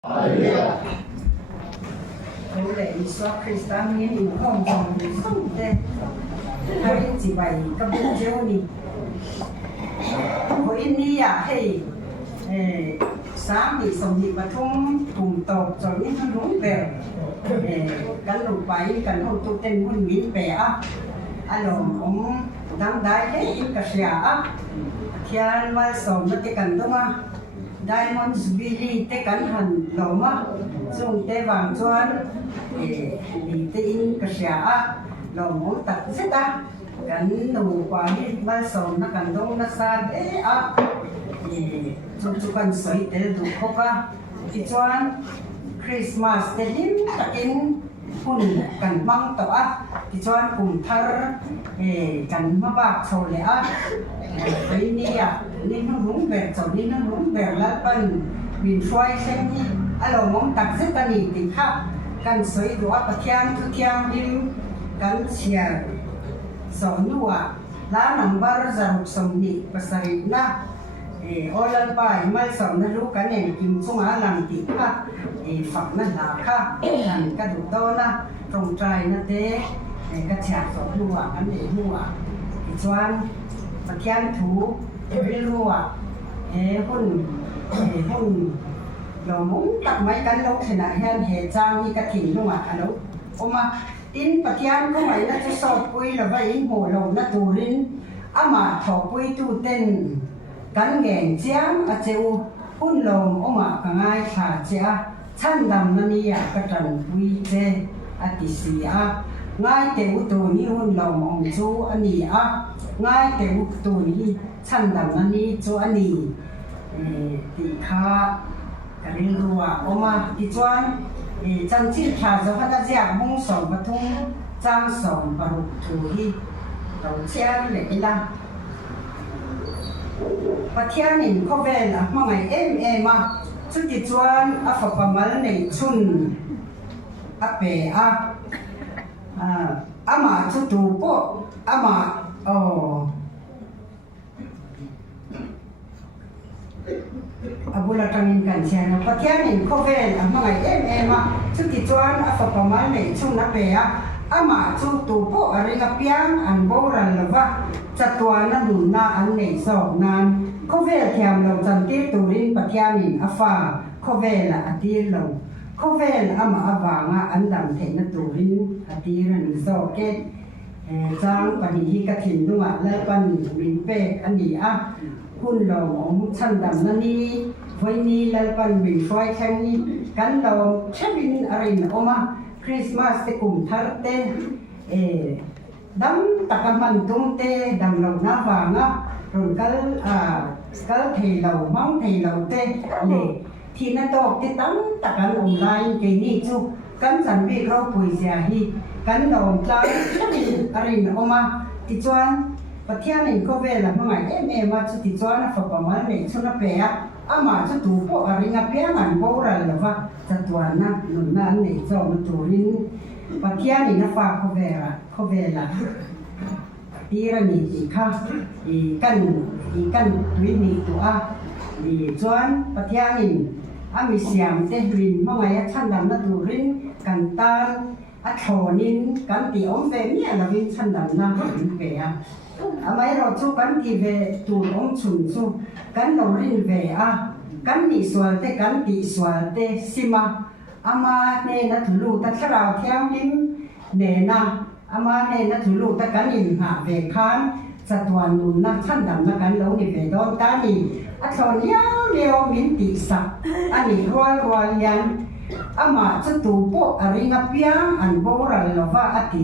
好嘞，说克里斯坦年龄控制送的，他一直为咁少年，我一年呀嘿，3 สมนิปทุมกลุ่มตกจนนี่ทั้งรุ่งแบบกันลงไปกันหุ่นตุเต็นหุ่นมิ้นแปะอารมณ์ผมดังได้ให้อินกระเสียเทียนมาสมนักกันตัวมาได้มันสบิลีเตกันหันหลอมาส่งเตวางจวนลีเตอินกระเสียหลอมตัดเสตกันหนูกว่านี้มาสมนักกันตรงนักซาจุกันสวยเตดูคบที่จวนคริสต์มาสเตลิมตะกินหุ่นกันบังตัวที่จวนกลุ่มทาร์กันมาบากโชว์เลยไอ้นี่นี่น้องรุ่งแบบจบนี่น้องรุ่งแบบแล้วเป็นวินฟอยเช่นนี้เรามองตักเส้นตันนี่ติดข้ากันสวยดูปะเทียนทุกเทียนดิมกันเชียร์สอนนัวล้านหนังบาร์จะรุกสมนิภาษาอินะโอลันไปไม่สอนนั่นรู้กันเองกิมสุ่งหลังติดค่ะฝักนั่นหลักค่ะหันกระดูกโตนะตรงใจนั่นเด้กระเชียร์สอนนัวกันเองนัวอีกส่วนปะเทียนถูไม่รู้หุ่นเรามุ่งตักไม้กันลงชนะเฮียนเหตุจางมีกระถิ่นลงอันนั้นออกมาอินปะเทียนก็ไม่น่าจะสอบปุยหรือว่าอินโหลงน่าตูรินอามาถอปุยตูเต้นกันแง่งเจียงอาเจ้าหุ่นลงออกมาก็ง่ายขาเจ้าชั้นดำนั่นนี่กระจันปุยเจอติสีง่ายแต่อุตัวนี้หุ่นลงมองจูอันนี้ง่ายแต่อุตัวนี้ชั้นดำนั่นนี่จูอันนี้ตีขาการเรียนรู้ออกมาอีจวนจันทร์ขาจะพัฒนาจากมุ่งสองปทุมจ้างสองปรุถูที่เราเชื่อเลยล่ะประเทศนี้เขาเป็นมาไงมาชุดอีจวนฝักประมาณในชุนเปมาชุดตูโปมาบุรุษทำงานกันเชียร์ประเทศนี้เขาเป็นมาไงมาชุดที่จวนฝักประมาณในชุนนับเปมาชุดตูโปอะไรกับเพียงอันโบราณหรือว่าจัตวานันนุนาอันในสองนั้นเขาเป็นแถมเราจันทร์ตูรินประเทศนี้ฟ้าเขาเป็นอดีตเราเขาเป็นมาบางอันดำเทนตูรินอดีตนั้นสองเกตจางปฏิหิกถิ่นด้วยและปันวินเปอันนี้หุ่นเราของชั้นดำนั่นนี่ไว้นี่และปันวินฟอยแข่งนี้กันเราเชวินอะไรนะออกมาคริสต์มาสที่กลุ่มทาร์เต้ดำตะกันมันตุ้มเต้ดำเราหน้าฟางรุ่นก็เทเรามั่งเทเราเต้เลยที่นั่นตอกที่ตั้งตะกันออนไลน์เกนี่จูกันสันวิเราปุยเสียฮีกันเราปลายเชวินอะไรนะออกมาที่จวนประเทศนี้ก็เวลาเมื่อไงมาจุดที่จวนฝักประมาณนี้ชุนเปียมาจุดตัวพวกอะไรงับเปียมันโบราณหรือว่าจัตวานะหนุนนั่นนี่จอมตัวรินประเทศนี้นะฟ้าเขาเวลาที่เรานี่ค่ะกันวินีตัวจวนประเทศนี้มีเสียงเต้นรินเมื่อไงชั้นดำนะตัวรินกันตาโชนินกันตีอมเวมีอะไรวินชั้นดำนะรินเปียไม่เราจูกันที่เวตัวอมชุนจูกันเรารินเวกันนี่สวนเตกันตีสวนเตสิมามาเนี่ยนะทุลูตะเราเที่ยวลิมเนี่ยนะมาเนี่ยนะทุลูตะกันอินหาเวคันสัตวันนุนนะชั้นดำนะกันเรานี่เวดอนตานี่ชนยาวเลี้ยวมินติสักอันนี้รัวยันมาจุดตัวพวกอะไรงับเปียงอันโบราณเราว่าอติ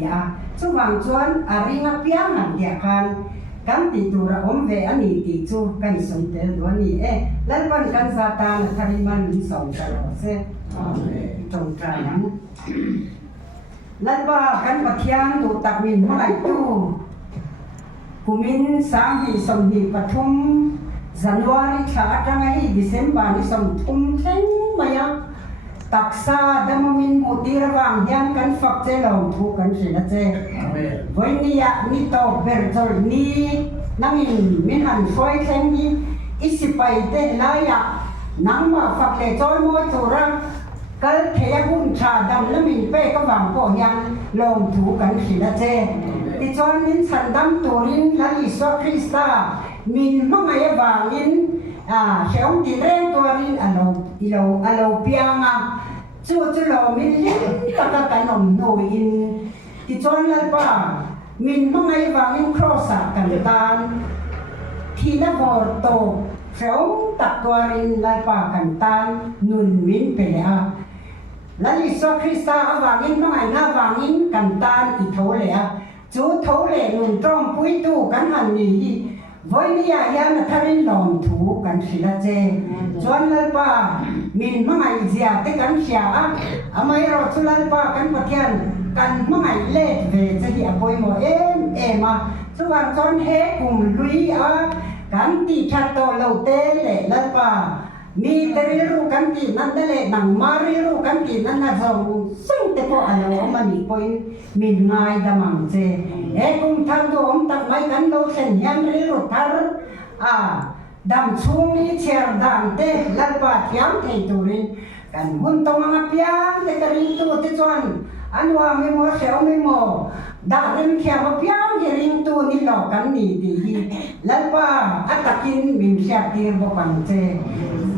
ช่วงจวนอะไรงับเปียงอันเดียกันติดตัวอมเวอันนี้ติดจูกันสมเด็จตัวนี้แล้ววันกันซาตานทาริมันมีสองตลอดเส้นตรงกลางแล้วว่ากันปะเทียนตัวตักมินเมื่อไหร่ตู้กุมิน3 สมหิปทุมJanuari ขาจังไงDesember นี่สมทุ่มเท่งมายังตักซาดมมินโมตีระวังยันกันฝักเจลงทุกันสินะเจวันนี้นี่โตเบอร์จอร์นี่นั่งมินหันฟอยเท่งนี้อิสิไปเตะลาย nắng mà phật lệ trôi môi thủ ra cái thế hun trà đầm là mình về các vàng cổ nhang lồng thủ cắn khỉ là chê thì cho nên sản đâm turin là Iso Christa mình mong ngày vàng in khéo thì rèn turin alo pianga chú lo mình liên tất cả nồng nổi in thì cho nên là mình mong ngày vàng in cross cảnh tan thì nó vọt tổ khéo tập turin là bà cảnh tan nun min bể là Iso Christa vàng in mong ngày na vàng in cảnh tan thì thấu lệ chú thấu lệ nung trong bụi tu cắn hẳn nhỉ với bây giờ là thay lòng thủ cắn xí là chê chọn là ba mình mang ngày già tới cắn xía mấy rồi chú là ba cắn bát thiên cắn mang ngày lết về cho địa bồi mồ em mà chú bạn chọn hết cùng lũy cắn tì chặt to lâu tê lệ là ba mi teri ru kan ti nan dale nang mari ru kan ti nan na zong sung te po alo mani point min ngai da mang che e kum thang do om tak mai kan lo sen yan ri ru thar dam chung ni cher dam te lan pa thiam thei turin kan mun tong nga piang te karin tu te chon anwa me mo seo me mo da ren khia mo piang ge ring tu ni lo kan ni ti hi lan pa atakin min sia tir bo kan che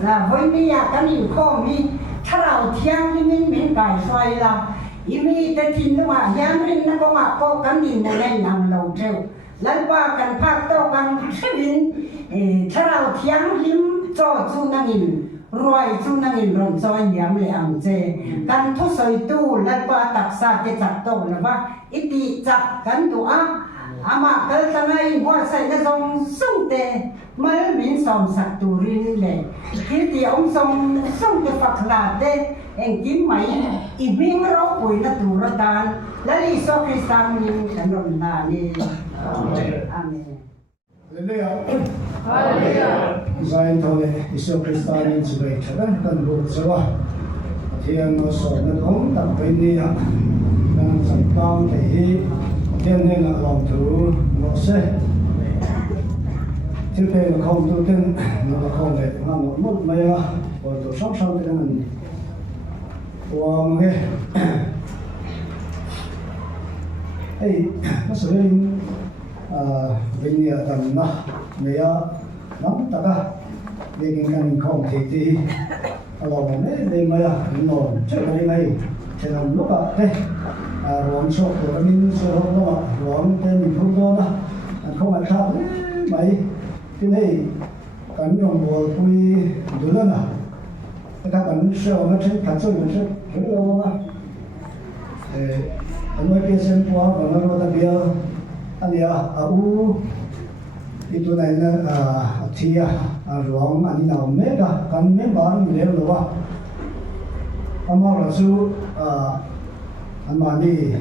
là với bây giờ cái gì có mi thà nào thiang đi mình cài xoay là imi te tin nó mà giang rin nó có mà có cái gì này này nằm lâu treo lần qua cần phát to cần xin thà nào thiang lim cho chu năng in rồi chu năng in rồi cho anh em lại ăn chè cần thu sợi tu lần qua tập sa cái chặt to là ba ít đi chặt cần tu ama cái thằng này mua sai cái dòng sung tê mới mình xong sạch turin lệ khi thì ông xong cái phật là tê anh kiếm máy ít miếng rau bùi nó tù ra tan lấy lý do khi sang mình cái nồng là đi amen Hallelujah. Zain thole Iso Christian Zubay Chara kan bu zawa thian no so na thong tak pe ni ha kan sang tam te hi thian ne na long thu no se thian pe no khom tu ten no khom le ma no mut ma ya or to sam sam te nan wang he hey so rin vinh nhà tầm na mẹ nắm ta cả để kinh doanh không thì lòng này để mày ngon chứ mày thì làm lúc thế ruộng sốt của mình sốt đó ruộng tên mình không có đó không ăn khác mày cái này cảnh trong mùa quy đủ lớn à các bạn sửa nó sẽ cắt sôi nó sẽ rất lâu mà anh nói kia xem qua và nó có đặc biệt anh itu naina thia ruang ani naw meka kan member ni le lo wa ama rasu amani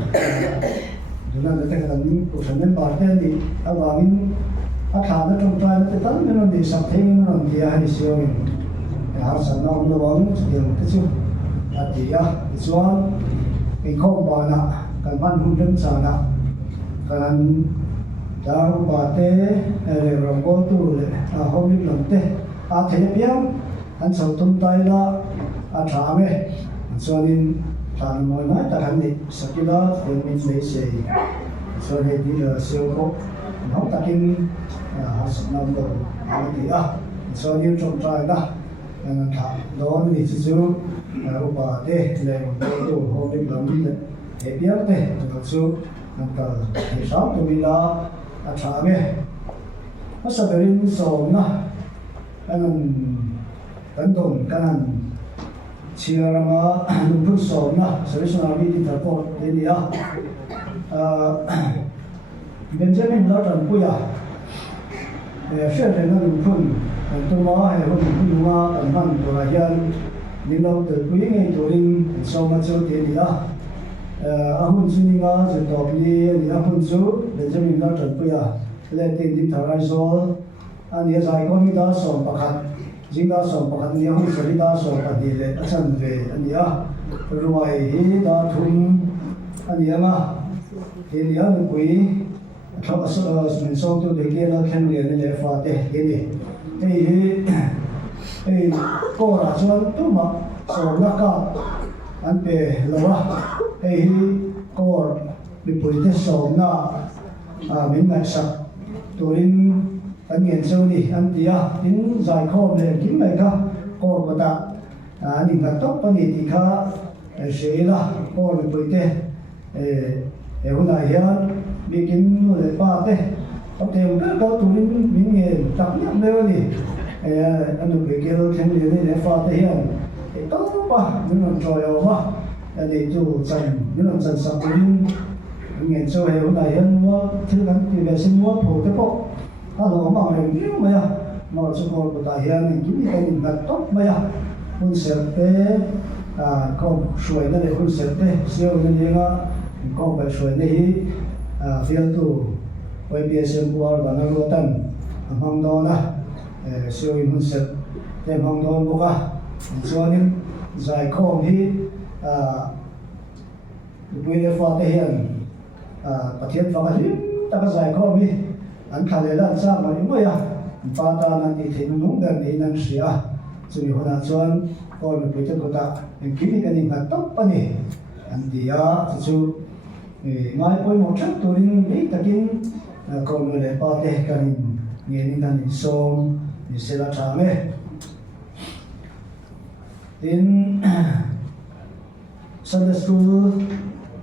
duna de ta kan ko sanen bar te ni awangin akha na trong trai te tan men ni sa thing non dia ni sio ni har sa na on wang yang te chu atia chuan ki khom ba na kan ban hun den sa na kan đào bà tê rồi rồng cô tu lệ hôm nay làm tê thế biếng anh sầu tung tay la trả mẹ cho nên thằng mọi nói ta hành đi sau khi đó thì mình lấy xe cho nên đi là siêu khổ nó ta kinh học năm đầu thì cho nên trong trai đó thằng đó thì chỉ chú bà tê lệ rồng cô tu hôm nay làm đi thế biếng tê thật sự nằm thì sáu tụi mình là trả mẹ nó sẽ bị sầu na anh tấn tồn cái anh chia ra mà nung phun sầu na sẽ bị sầu bị đi tập bộ thế đi Benjamin lo trần bùi sẽ để nó nung phun tôi nói hay hôm nung phun mà tận văn của là dân nên lâu từ quý ngày tuổi linh sau mà chưa thế đi ahun sini nga je top ni ni ahun chu Benjamin la trần puya le tin din tharai so ani zai ko mi da so pakhat jing da so pakhat ni ahun sari da so padi le achan ve ani ruai hi da thum ani ama he ni an pui thok so men so tu de ke la khen le le fa te ke ni cô là chuan tu mà số là cả anh bé lâu à cô bị bùi thế số na mình ngại sắc turin anh nghiền sâu đi anh tia tính giải khom lên kiếm này cả cô có ta anh ngại tốt bao nhiêu thì cả sẽ là cô bị bùi thế hôm nay hiện bị kiếm người ba thế có thể rất có turin mình nghiền tập nhắm đâu đi anh được bị kêu thêm nhiều này để pha thế hiện tốt quá mình làm trò quá để chủ chân mình làm chân sắp turin nghiền sâu hôm nay hiện mua thứ gắn thì về xin mua phổ thế bộ lo mà mình biết mà mà cho cô của ta hiện mình kiếm cái mình đặt tốt mà hun sẽ thế con suy nó để hun sẽ thế siêu như thế đó con phải suy này phiền tu với bia xem qua và nó lo tận mong đó na siêu hun sẽ để mong đó bốc cho nên giải con thì bây giờ phát hiện phát hiện phát hiện ta có giải con đi anh khai lên là sao mà những người phát ra là thì nó đúng gần thì năng sửa cho nên hôm nay chọn coi một cái chân ta mình kiếm cái gì mà tốt bao nhiêu anh thì chú mai coi một chút tôi đi ta kiếm còn người để bao thế cái nghe những cái song thì sẽ là trả mẹ đến Sunday school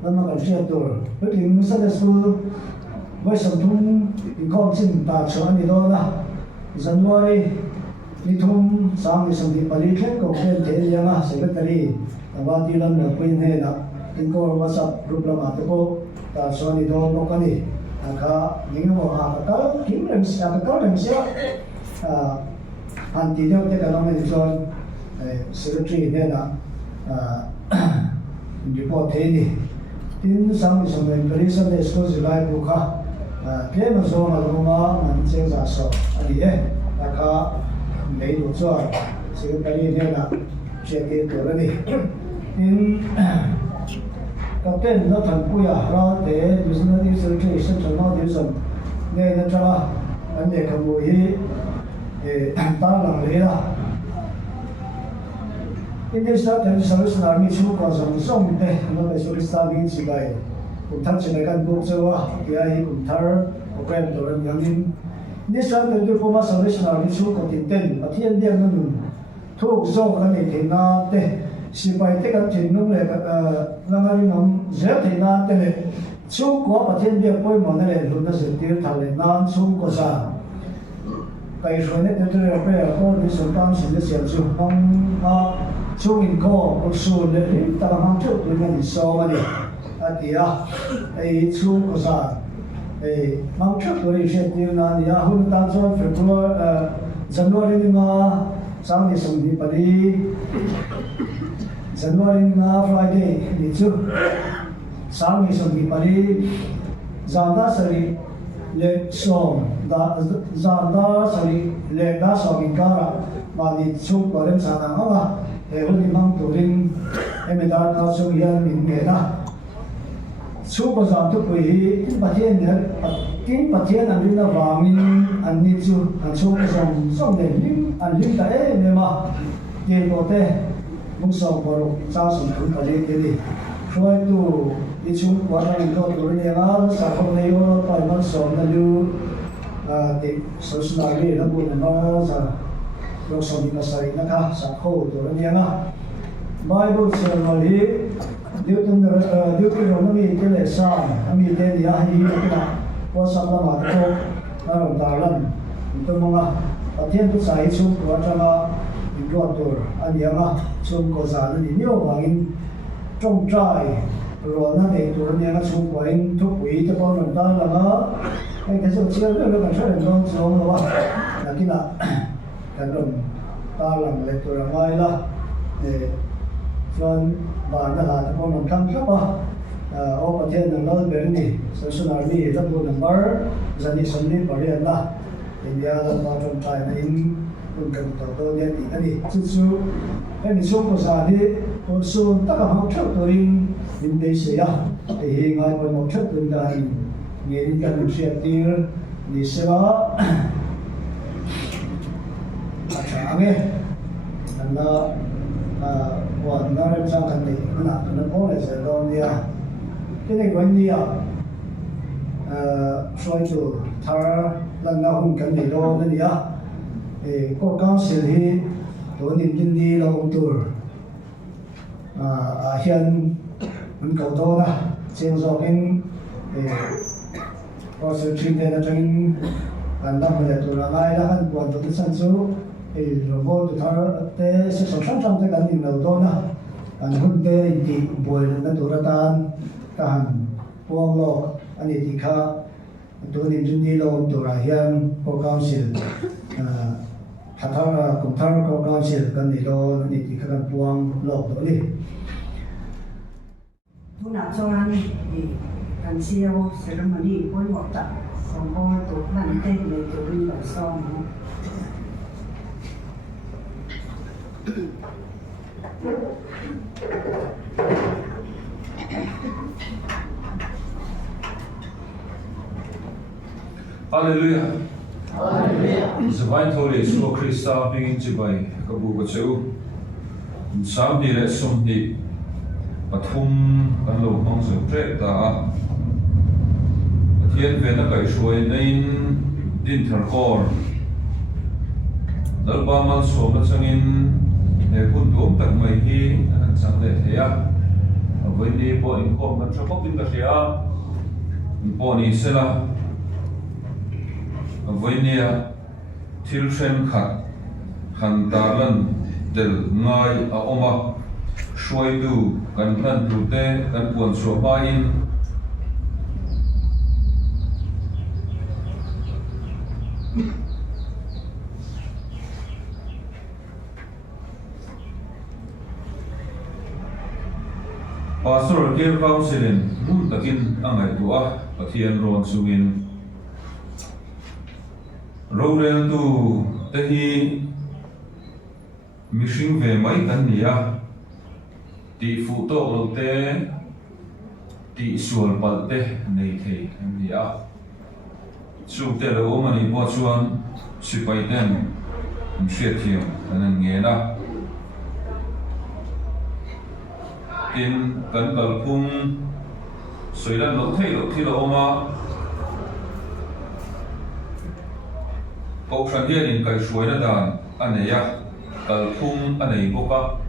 nó mà cần chia tuổi với những Sunday school với sản thùng thì con xin ta cho anh đi đó là January đi thùng sang đi sang đi Paris hết có quen thế gì mà secretary và đi làm được quen thế đó tin cô WhatsApp group làm ăn cô ta cho anh đi đó nó cái gì cả những cái họ cả kiếm được cả được gì anh đi đâu thì cả nó mình cho secretary thế đó report thế đi tin sang đi sang đi Paris Sunday school July buka cái mà do mà lúc mà mình chơi giả sử anh đi là cả lấy đồ cho sẽ cái gì thế là chuyện kiaตัวแล้วนี่cái tên nó thành quy à ra để business administration cho nó điều gì nên nó cho anh để cái mùi ta làm lấy là Indian Service Army chú có dòng sông thế nó phải xử lý sao bị chỉ vậy cũng thắt chỉ cái bộ cho thì ai cũng thar program đồ làm những in this time the former Service Army chú có tiền tên và thiên địa nó nụ thuốc dâu cái này thì nó thế si bài thế cái chuyện nó lại làm cái nó dễ thì nó thế này chú có và thiên địa coi mà nó lại luôn nó sẽ tiêu thải lại nó chú có sao cái rồi này tôi là phải có đi sửa tăng sự sẽ chú không chú in co có số để ta làm trước tôi mình so mà đi thì chú có sao mang trước tôi sẽ tiêu là thì hôm ta cho February January mà sang đi sang đi Paris January mà Friday đi chú sang đi sang đi Paris Zanda sari le som Zanda sari le da som cara mà đi chú có đến sáng nào mà hôm đi mang tôi đến em đã có số hiện mình nghe na chú có giảm thuốc quỷ tin bát thiên nhé tin bát thiên anh đi là vàng anh đi chú có giảm xong để anh đi tại em mà tiền có thể muốn sống vào sao sống cũng phải đi rồi tu đi chú qua đây có tụi này là sao không lấy vào phải mang sống là lưu thì số này đi nó buồn nó giờ lúc sống đi sai nó cả sao khổ tụi này là Bible sẽ nói đi điều cái rồi nó bị cái lệ sao nó bị cái gì hay gì cái nào qua sau đó mà tôi nó làm đào lần tôi mong là thiên tôi sai chung của cho nó những cái đồ anh em à chung có giá nó đi nhiều vàng trong trái rồi nó để tụi anh em chung của anh thuốc quý cho con làm ta là nó anh thấy sao chưa biết nó sẽ làm con xong rồi吧là cái là cái đồng ta làm lệ tụi làm ai là để cho bạn là cho con làm khăn khắp ởประเทศนั้นเราเป็นนี่ส่วนสุดนี้เราพูดถึงว่าจะมีสมัยประเทศละอินเดียเรามาจนไทยในคุณกันต่อตัวเนี่ยที่อันนี้จู่ๆไอ้นี่ช่วงภาษาที่คนส่วนตั้งแต่เขาตัวริงอินเดียเสียไอ้เฮงไงคนมาตัวริงกันเงี้ยนี่กันเสียตีนี่เสียอาจารย์เนี่ย na wa na re sang kan ni na ko le se don dia cái này quan đi xoay từ thar lần nào cũng cần để đo nên nhá để có cao sẽ thì tối niệm kinh đi lâu tuổi hiện mình cầu to đó xem rõ cái có sự chuyên đề là trong anh đang phải tụi là ai đó anh quan tâm đến sản xuất thì rồi vô từ thar te sẽ sống trong cái cảnh nhìn đầu to đó anh hôn te thì buổi là tụi ra tan kan puang lo ani ti kha tu nim jun ni lo tu ra hian ko council hathara kumthar ko council kan ni lo ani ti kha kan puang lo to ni tu na chuan kan siêu ceremony poi mo ta song ko tu nan te le tu ri la song Hallelujah. Zavai thole so Krista ping chibai kabu ko cheu. Sam ni le som ni pathum kan lo mong so tre ta. Pathian ve na kai shoi nain din thar kor. Dal ba mal so na changin he kun dom tak mai hi an chang le theya. Avoi ni po in ko man chapok din ka sia. Po ni sela với nia thiếu sen khát khăn ta lần del ngay ở oma xoay du cần lần du te cần buồn số ba in Pastor Care Councilin mun takin angai tua pathian ron sungin Rorel tu tehi mishing ve mai kan nia ti fu to lo te ti sual pal te nei the nia chu te lo mani po chuan sipai ten shia thiam kan nge na in kan kalpum soilan lo thei lo oma Kau sandian in kai suai na dan aneya kalpum anei boka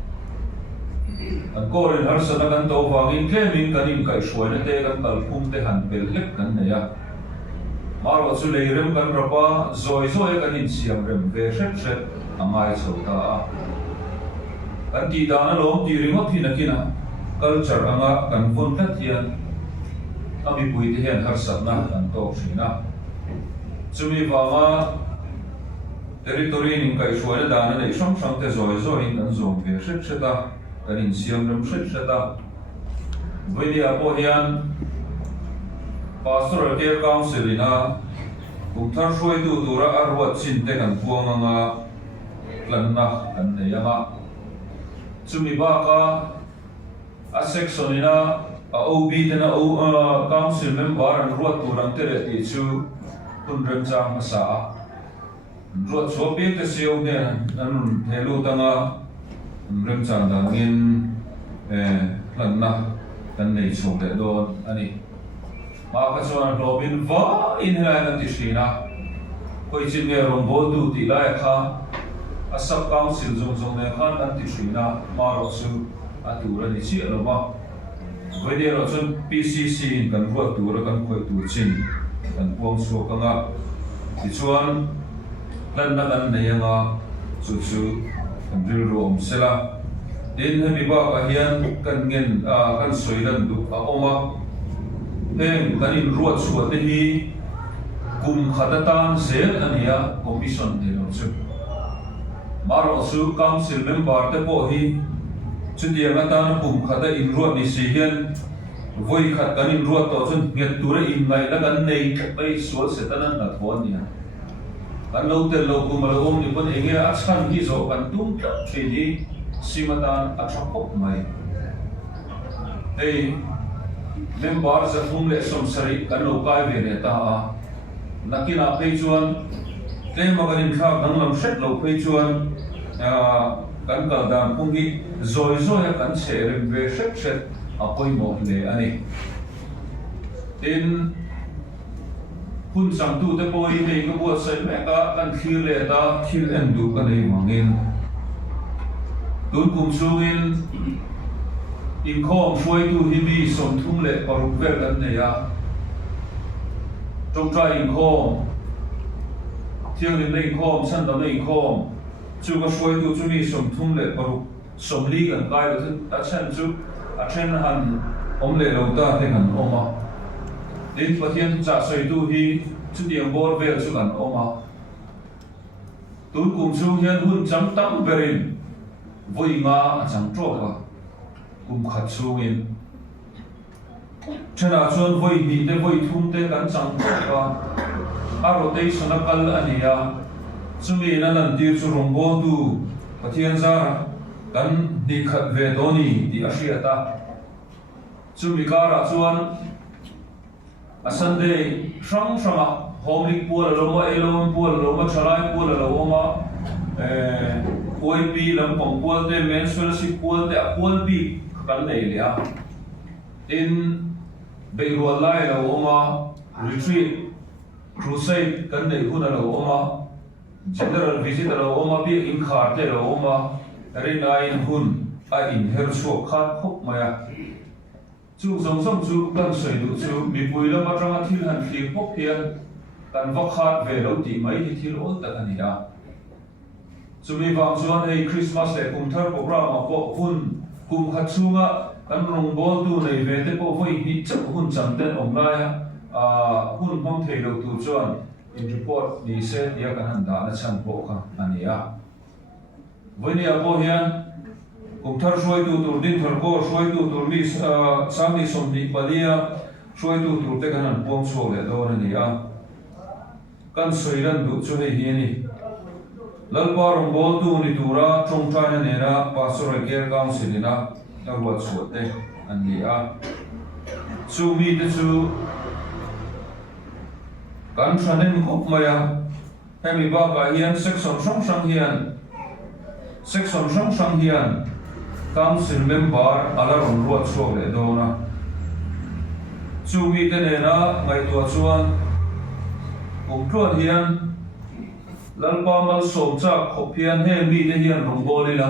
an korin har sa kan to wangin keming kan in kai suai na te kan kalpum te han pel lek kan neya maro chu leirem kan rapa zoi kan in siam rem ve shet angai chota a kan ti dana lom ti ringot hinakina culture anga kan von thatian ami pui te hian har satna kan to thina chumi wama territory ning kai suai dana nei som te zoi in kan zom ve shet a kan in siam rem shet a voidia po hian pastoral care council ina kumthar suai tu tura arwat chin te kan puang anga planna kan nei anga chumi ba ka a section ina a OB tena council member an ruat turang tere ti chu kunrem chang sa a ruat sopi te siu ne an helu tanga rem chang dangin planna kan nei chu te don ani ma ka chuan robin va in hela na ti sina koi chin nge rombol du ti lai kha a sub council zong ne khan an ti sina ma ro chu atura ni chi aloma vede ro chun PCC kan ruat tura kan khoi tu chin kan puang so kanga ti chuan lan na kan neyanga chu kan ril rom sela din hemi ba ka hian kan ngen kan soilan du a oma heng kan in ruat suat te hi kum khatatan zel ania commission de ro chu maro chu council member te po hi chudia ngata na kum khata in ruat ni si hian voi khat kan in ruat to chun nget tura in ngai la kan nei pai sual setanan na thon nia kan lo te lo kum lo om ni pon enge achan hi zo kan tum tla thini simatan achapok mai ei member za thum le som sari kan lo kai ve ne ta a nakina phei chuan ke maganin khak nang lam shet lo phei chuan kan kal dan pung hi zoi zoi kan che rem ve shet shet apoi mo le ani tin hun sang tu te poi nei ka bua sai me ka kan thil le ta thil en du ka nei mangin tun kum sungin in khom shoi tu hi mi som thum le paruk ver kan nei a trong trai in khom thiang lim nei khom san da nei khom chu ka shoi tu chu mi som thum le paruk som li kan kai lo ta chen chu a chen han om le lo ta te kan oma đến pathian cha soi tu hi chu diang bor vel chu kan oma tun kum chu hian hun cham tam berin voi nga chang tro ka kum khat chu in chana chuan voi hi te voi thum te kan chang tro ka a rotation a kal ania chumi na lan tir chu rong bo tu pathian za kan di khat ve doni di ashiata chumi kara chuan a Sunday sang sanga homlik pula loma elom pula loma chalai pula loma OIP lampong pula te menstruation pula te apul bi kan nei lia in beirua lai loma retreat crusade kan nei huna loma general visit loma bi in khar te loma rina in hun a in her so khat khop maya chu zong zong chu kan soi du chu mi pui la ma tanga thil han thli pok hian kan vak khat ve lo ti mai hi thil ol tak ani a chu mi wang chuan ei Christmas le kum thar program a po hun kum khat chunga kan rong bol tu nei ve te po voi hi chap hun cham ten ong lai a hun mong thei lo tu chuan in report ni se ya kan han da na chang po kha ani a voi ni a po hian kum thar shoi tu tur din thar ko shoi tu tur mi sami som ni palia shoi tu tur te kan an pom so le do ni a kan soi ran du chu hei hi ni lalpa rong bol tu ni tura chong trai na ne na pastoral care council ina na ruat so te an ni a chu mi te chu kan thanen khop maya hemi ba ka hian section sang hian council member ala rong ruat so le do na chu mi te ne na ngai tua chuan kum thuan hian lalpa mal som cha khop hian he mi te hian rong bolila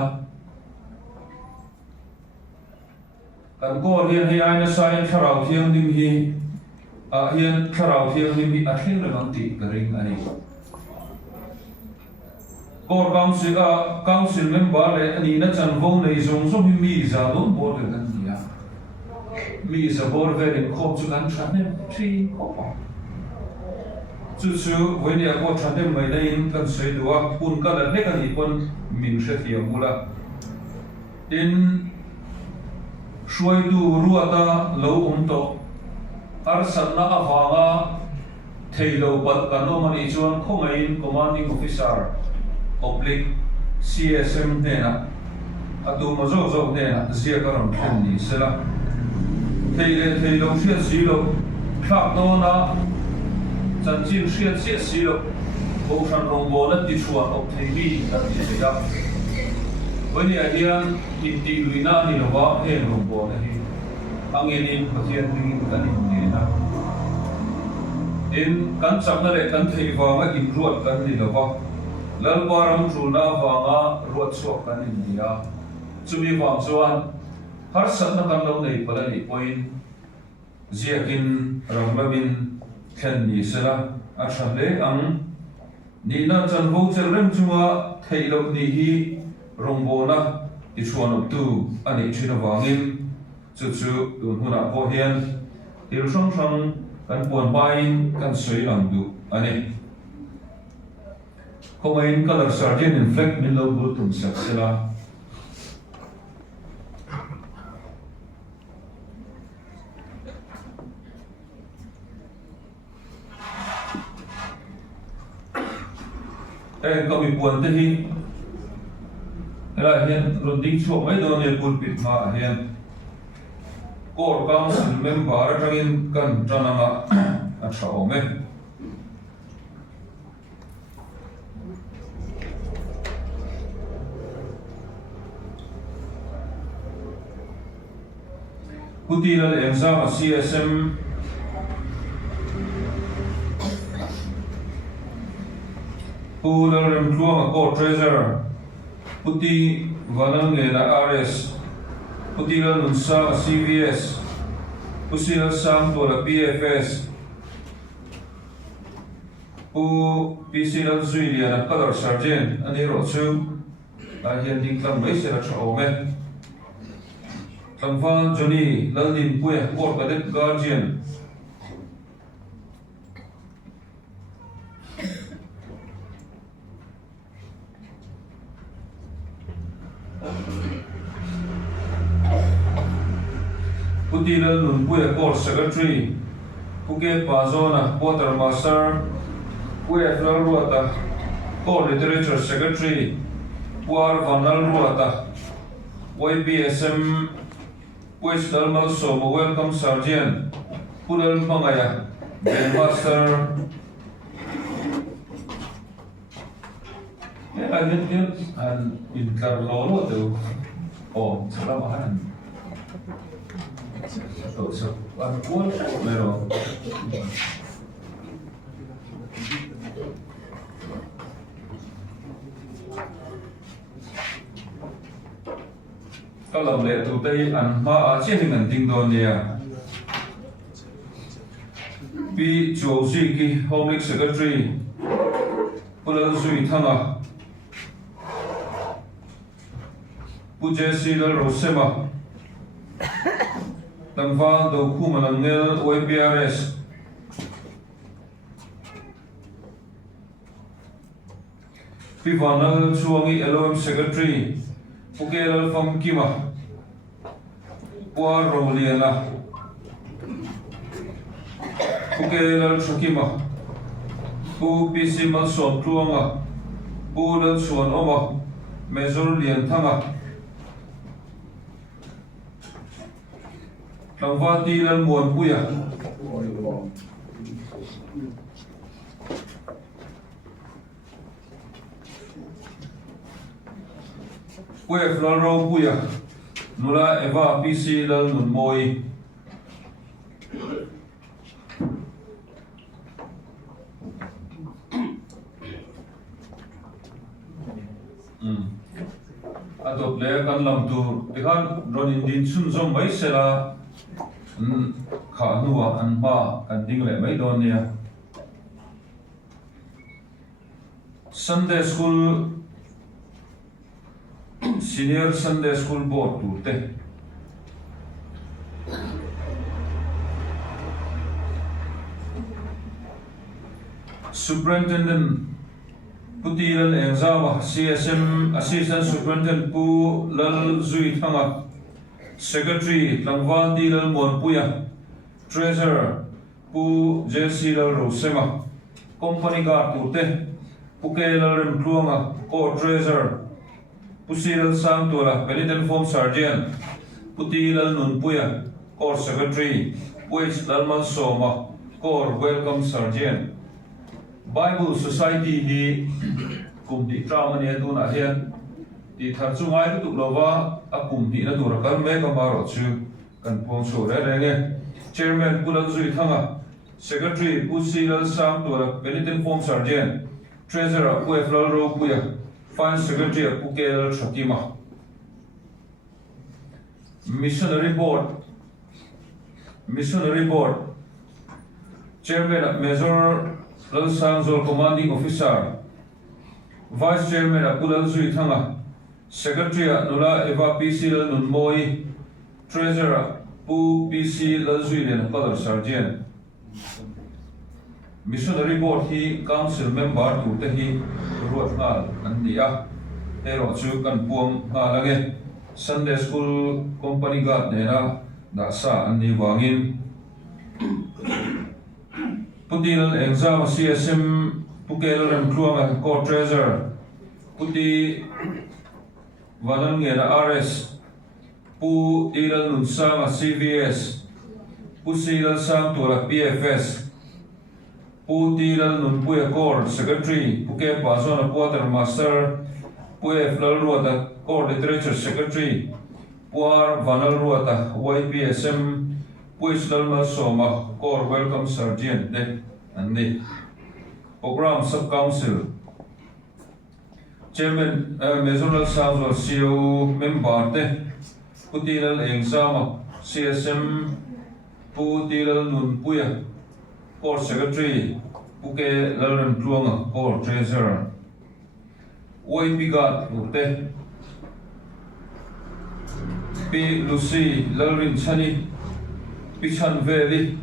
kan ko hian he aina sai tharau thiang dim hi a hian tharau thiang dim hi a thing le bang ti ka ring ani Core council member le ani na chan vong nei zong zong hi mi za don bor le kan dia mi za bor ve le khop chu kan than ne thi khop chu when ya ko than ne mai nei kan sei duwa pun ka la le kan ni kon min she thia mula in shoi tu ruata lo to ar san na awanga theilo pat kano mani chuan khongain commanding officer oblique CSM nena atu mazo zo nena zia karam chen ni sela theilo shia zilo thak no na chan chin shia che zilo bo shan rong bo la ti chuan ok thei mi ta ti ya wani a hian in ti luina ni lowa he rong bo na hi angin in pathian ring kan in ni na in kan chakna le kan thei wa in ruat kan ni lowa lalparam truna wanga ruat so kan india chumi wang chuan har satna kan lo nei palani point ziakin ramlabin thlen ni sela a thanle ang ni na chan vo cherrem chunga theilo ni hi rongbona ti chuan op tu ani thina wangin chu tun huna po hian til sang kan pon bain kan soi lang du ani Komain color sergeant in fact min lo bul tum sak sila kami puan te hi ela hian runding chuak mai do ne pulpit ma hian core council member atangin kan tananga a thawme Putilal exam CSM Pulal Remtluang Court Treasurer Puti Vanangela RS Putilal Nunsa CVS Pusilal Sam Tola PFS Pu Pisilal Zuilian Kadar Sergeant Aniro Chu Ahian Dinglam Maisera Chaome Tangfan Johnny Lalin Pue Court Cadet Guardian Putilal Nunpue Court Secretary Puke Pazona Quartermaster Pue Flalruata Court Literature Secretary Puar Vanal Ruata YPSM West Dalmal Somo Welcome Sergeant Pudal Pangaya Master and in Carlo to oh Salamahan so one meron có lòng lệ tụ tây ăn ma trên hình ảnh tinh đồn nè bị chủ duy kỳ Home Secretary Pula duy thăng à Pujesi lal Rosema Tang Vang do Kumalan Nel YPRS Pivanal Chuangi LOM Secretary Pukelal Fam Kima Puar Roliana Pukelal Shakima Pu PC Malson Tuanga Pulal Suan Oma Mezor Lian Thanga Tangvati Lal Muan Puya Puya Flaro Puya Nula Eva PC Lal Nun Moi Adop le kan lam tu tikhan ronin din sun zong mai sela kha nuwa an ma kan ding le mai don nia Sunday School Senior Sunday School Board tu te Superintendent Putilal Exam CSM Assistant Superintendent Pu Lal Zui Thanga Secretary Tangvan Dilal Mon Puya Treasurer Pu JC Lal Rosema Company Guard Pute Puke Lal Remtluanga Co-Treasurer Pusilal Sam Tola Penitent Form Sergeant Putilal Nun Puya Corps Secretary Puich Lalman Soma Corps Welcome Sergeant Bible Society hi kumti tramani atuna hian ti tharchungai tu lova a kumti na tur kal me ka maro chu kan pom so re nge Chairman Pulal Zui Thanga Secretary Pusilal Sam Tola Penitent Form Sergeant Treasurer Pueflal Ro Puya Finance Secretary Pukel Chatima Missionary Board Chairman Major Lal Sangzol Commanding Officer Vice Chairman Pulal Zui Thanga Secretary Nula Eva PC Lal Nun Moi Treasurer Pu PC Lal Zui Len Kadar Sergeant Missionary Board hi Council Member tu te hi ruat ngal an dia ero chu kan puam ngalange Sunday School Company Guard nena da sa an ni wangin Putilal Exam CSM Pukelal Remtluanga Court Treasurer Puti Vanangela RS Pu Tilal Nunsanga CVS Pusilal Sam Tola PFS Pu Tilal Nunpuya Court Secretary Puke Pazona Quartermaster Puye Flalruata Court Literature Secretary war vanal ruata YPSM Puis Dalma Soma Core Welcome Sergeant de and Program Sub Council Chairman Mezonal Sanzo CEO Member de Putilal Engsama CSM Putilal Nunpuya Core Secretary Puke Lalran Pluanga Core Treasurer YP God Ute P Lucy Lalrin Chani Pichan Valley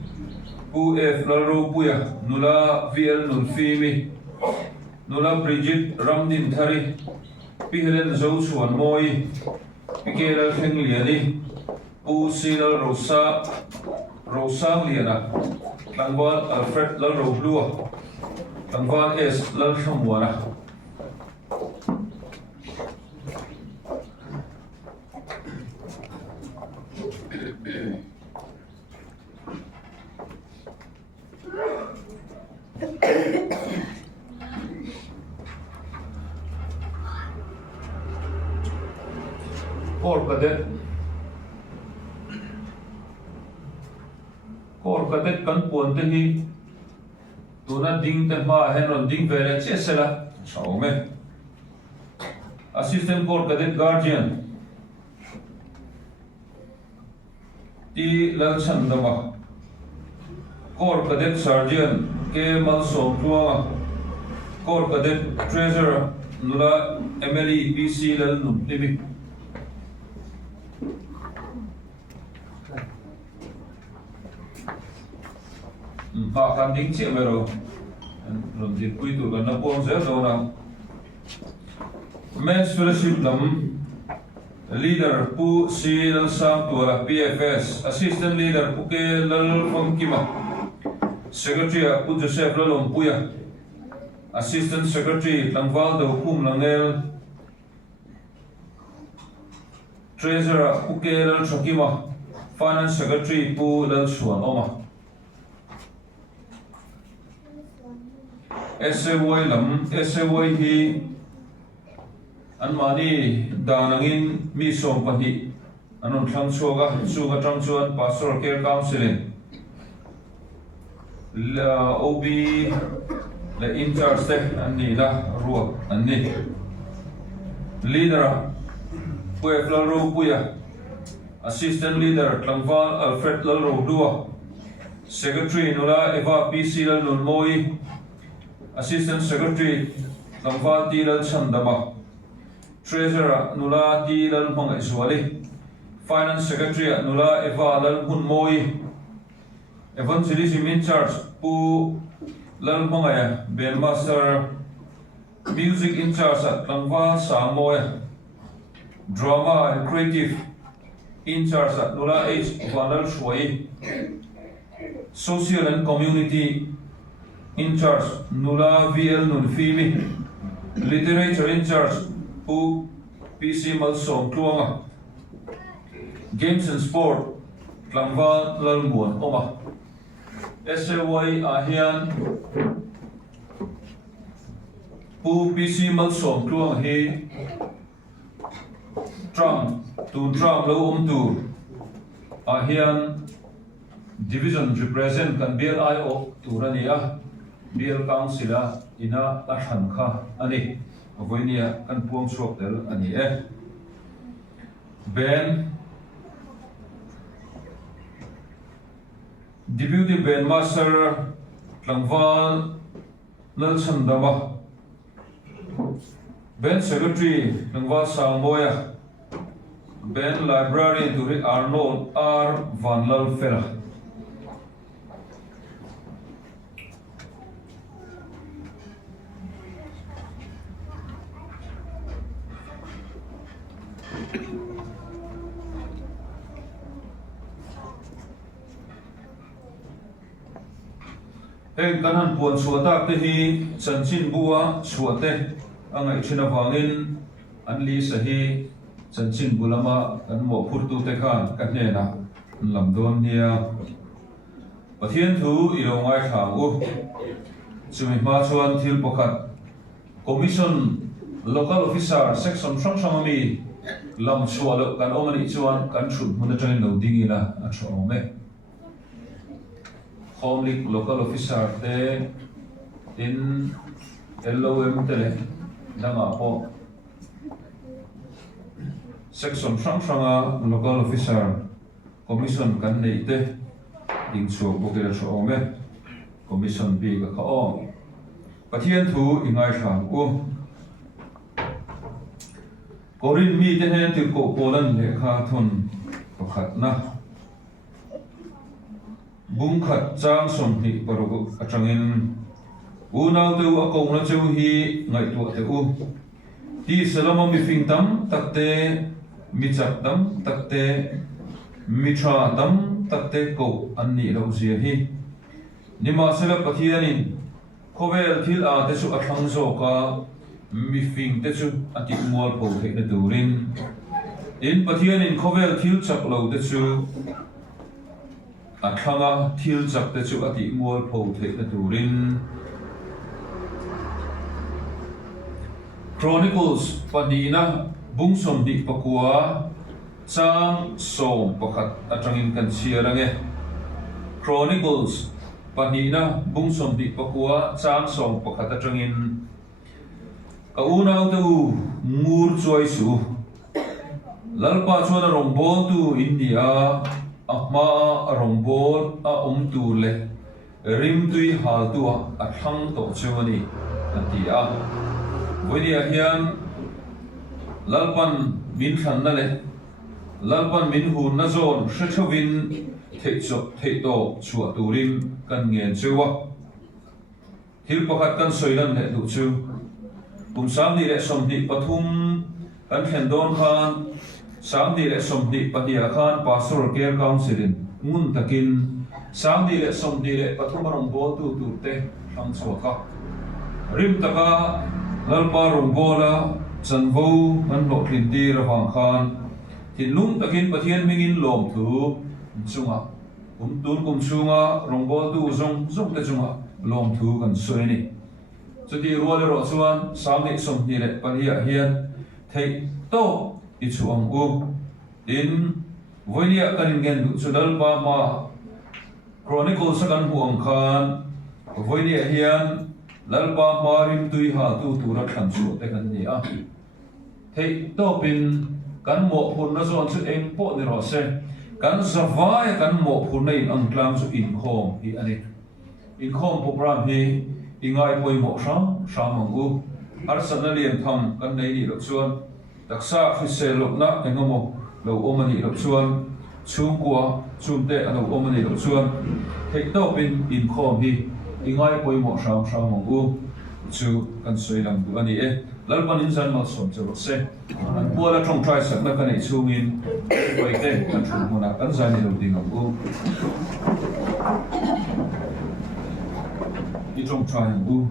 Pu F Lalro Puya Nula VL Nulfimi Nula Bridget Ramdin Thari P Helen Zosuan Moi P Kelal Hengliani Pu Silal Rosa Liana Langwal Alfred Lalro Blua Langwal S Lal Shamwana Core cadet kan puan te hi tuna ding te ma henon ding vele chesela saume assistant core cadet guardian ti lal chandama core cadet sergeant ke mal som tuanga core cadet treasurer nula MLE PC lal num tibi kan ding che mero ron di pui tu kan na pom ze do na men's fellowship lam leader pu si lal sam tu la PFS assistant leader pu ke lal phong kima secretary pu Joseph lalom puya assistant secretary Langwal do kum langel treasurer pu ke lal chokima finance secretary pu lal chuan oma SAY lam SAY hi an mani danangin mi som pahi anon thlang chuaga chuga tang chuan pastoral care counseling la OB la in charge te an ni la ruak an ni leader puef la ro puya assistant leader Tlangwal Alfred la ro dua secretary nula Eva PC la nun moi assistant secretary Tlangwal Tilal Chandama treasurer nula Tilal Mangai Swali finance secretary nula Eva Lal Hun Moi evangelism in charge Pu Lal Mangai Ben Master music in charge at Tlangwal Sang Moya drama and creative in charge at nula H Vanal Shwai social and community in charge nula VL Nunfimi literature in charge Pu PC Malsom Kluanga games and sport Tlangwal Lalmuan Oma SAY Ahian Pu PC Malsom Kluang He Tram Lo Tu Ahian division represent kan BLIO Turania BL Council ina athan kha ani avoinia kan puang chuak tel ani Ben deputy Ben Master Tlangwal Lal Chandama Ben secretary Tlangwal Sang Moya Ben librarian to Arnold R Van Lal Fera kanan puan suata te hi chanchin bua suate angai thina wangin anli sahi chanchin bulama kan mo phurtu te khan kan ne na lamdon nia pathian thu ilongai thangu chumi ma chuan thil pakhat commission local officer section sangami lam chua kan omani chuan kan thut mun atangin lo dingina a tho ome Homely local officer te in LOM tele danga po section sang local officer commission kan nei te ding chu bokira tho ome commission B ka o pathian thu ingai thang u Korin mi te hen til ko Poland le kha thun pakhat na bung khat chang som ni paru atangin u nau tu a ko na chu hi ngai tu te u ti salama mi fing tam takte mi chak tam takte mi tha tam takte ko an ni lo zia hi ni ma sela pathianin khovel thil a te chu a thang zo ka mi fing te chu ati mual po the na durin in pathianin khovel thil chak lo te chu a thanga thil chak te chu ati mual po the na durin Chronicles panina bungsom di pakua chang som pakhat atangin kan siarange Chronicles panina bungsom di pakua chang som pakhat atangin kaunau tu ngur choi su lalpa chuan rongbol tu India ahma rongbol a tu le rim tui hal tu a thang to chewani atia voidia hian lalpan min khan na le lalpan min hun na zon hrechovin theito chua turin kan ngen chewa thil pakhat kan soilan le du chu sam ni le som ni pathum kan khendon khan sam ni le som ni patia khan pastoral care council in ngun takin sam ni le som ni le pathum rong bo tu te thang chuaka rim taka lalpa rong bola chanvo man lo tlinti rawang khan tin lung takin pathian mingin lom thu chunga tun chunga rong bol tu zong te chunga lom thu kan soini Jadi ruale ro chuan samni som ni le pahia hian thei to I chuang u in voinia kan ngen du chudal ba ma Chronicles kan huang khan voinia hian lalpa marim tui ha tu tura khan chu te kan ni a thei to pin kan mo phun na zon chu eng po ni ro se kan zawai kan mo phun nei ang tlang chu in khom hi ani in khom program hi ingai poi mo sa mangu har sanna liam tham kan nei ni lo chuan taksa khrisel lo na engamo lo omani lo chuan chungkwa chumte alo omani lo chuan thekto pin in khom hi ingai poi mo sa mangu chu kan soilam du ani e lalpan insan mal som chu se an puala thong try sak na kan ei chungin poi te kan thum hona kan zani lo ding u I trong try u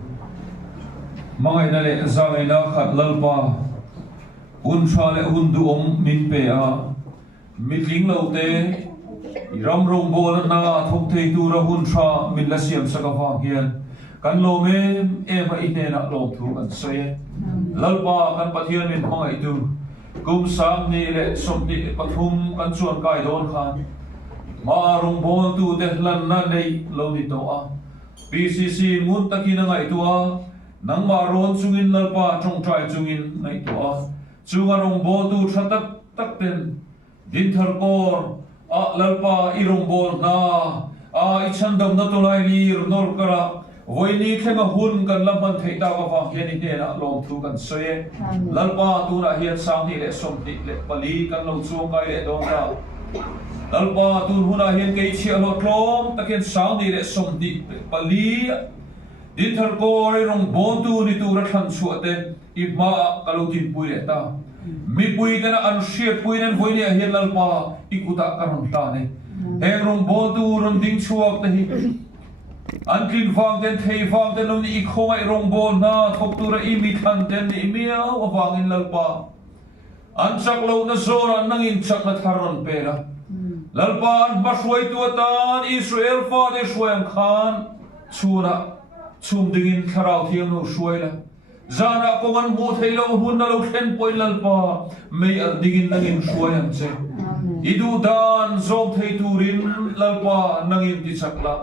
mangai na le zangai na khat lalpa un tha le hun du om min pe a mitling lo te ram rong bol na thok thei tu ra hun tha min la siam saka fa hian kan lo me em a ine na lo thu an sai lalpa kan pathian min mangai tu kum sam ni le som ni pathum kan chuan kai don khan ma rong bol tu de lan na nei lo ni to a PCC ngun takina ngai tua nang ma ron chungin lalpa trong trai chungin ngai tua chunga rong bol tu thatak tak ten din thar kor a lalpa I rong bol na a I chandam na to lai ni nol kara voini thlenga hun kan lamban theita ka fa hian ni na lom thu kan soye lalpa tu na hian sang ni le som ni le pali kan lo chung kai le dong ra lalpa tu huna hian kei chia lo tlom takin sang ni le som ni pali din thar ko ri rong bon tu ni tu ra than chuate I ma kalutin pui le ta mi pui te na an shia pui nen voi ni hian lalpa I kuta karon ta ne heng rong bon tu ron ding chuak te hi an kin wang ten thei wang ten lo ni I khongai rong bon na thok tu ra I mi than ten ni miao awang in lalpa an chak lo na zora nangin chak na tharon pe la lalpa an baswai tu tan Israel fa de shwem khan chuna chum dingin tharau thiam no shwai la zana ko ngan mu thei lo hun na lo khen poi lal pa mei al digin nangin shuai an che idu dan zom thei turin lal pa nangin ti chakla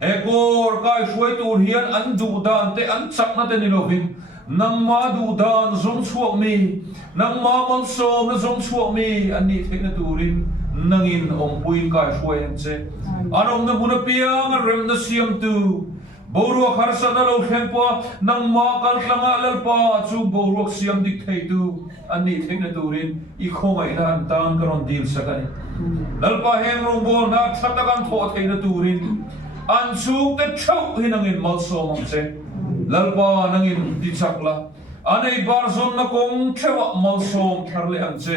ekor kai shuai tur hian an du dan te an chakna te ni lovin nang ma du dan zom chuak mi nang ma mal som na zom chuak mi an ni thei na turin nangin ong puin kai shuai an che anom na buna piang rem na siam tu Boruak harsa na lo khenpa nang ma kal tlanga lalpa chu boruak siam dik thei tu ani thengna turin I khongai na an tan karon dil sakani lalpa heng rong bol na thata kan tho thei na turin an chu te chau hinangin mal so mong che lalpa nangin di chakla anei bar zon na kong chewa mal som tharle an che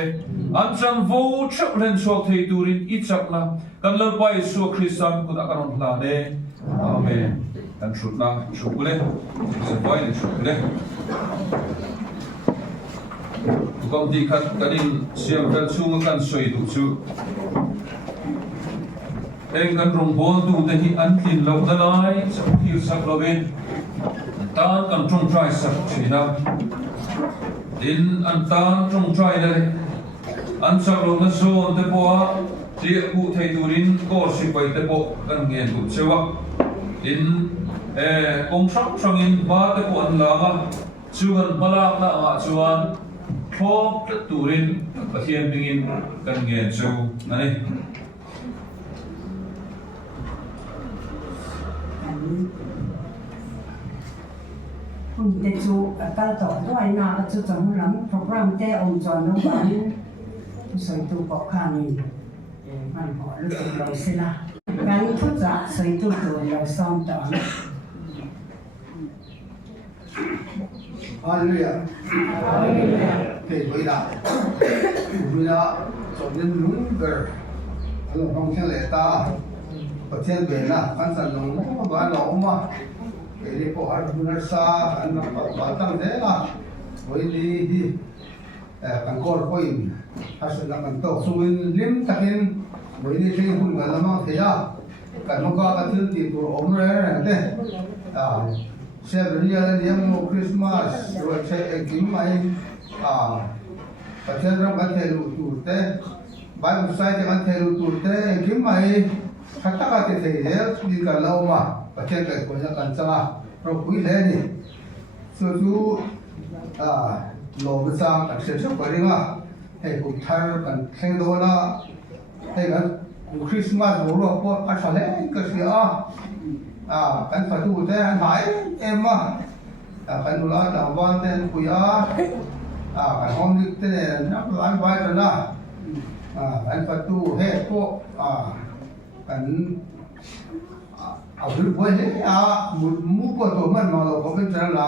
an chan vo chau len so thei turin I chakla kan lalpa Isu Kristan kun akaron hla ne amen dan shootna shukule se boy shukule kom di khat kanin siam kal chung kan soi du chu eng kan rong bol du te hi an tin lo da lai sa hi sak lovin tan kan trong trai sak china in an tan trong trai le an sak lo na zon te po ti ku thei turin kor si pai te po kan ngen du chewa in kong sang in ba te po an lama chuan malak na ma chuan thop te turin pathian dingin kan nge chu ani hun te chu kal to doi na chu chong lam program te om chon no ban soi tu ko khani man ho lu tu lo sila kan thu cha soi tu tu lo som to Hallelujah. Thì với đã cho nên luôn ver alors không theo lệ ta và theo về là căn sản nó và nó mà cái đi có ăn buôn sa ăn nó bảo tăng thế là với đi càng cor coi hay là càng tàu xuân lim takin với đi chơi buôn mà làm thế à càng nó có cái thứ tiền của ông này thế xe bây giờ đi ăn Christmas rồi xe kiếm mai và xe trong cái thề lụt tụt thế bài một sai cái thề lụt tụt thế kiếm mai khát cái thề thế đi cả lâu mà và xe cái của nhà cần cha rồi quý thế đi số chú lò bên sang đặc sản xuất của đi mà hay cũng thay cần thay đồ na hay cần Christmas bố rồi có ăn sao hết cái gì kan fatu te an hai em ma kan nula ta wan ten puya kan hom lik te na lan bai ta na kan fatu he ko kan au lu boy he mu ko to man ma lo ko ben tra la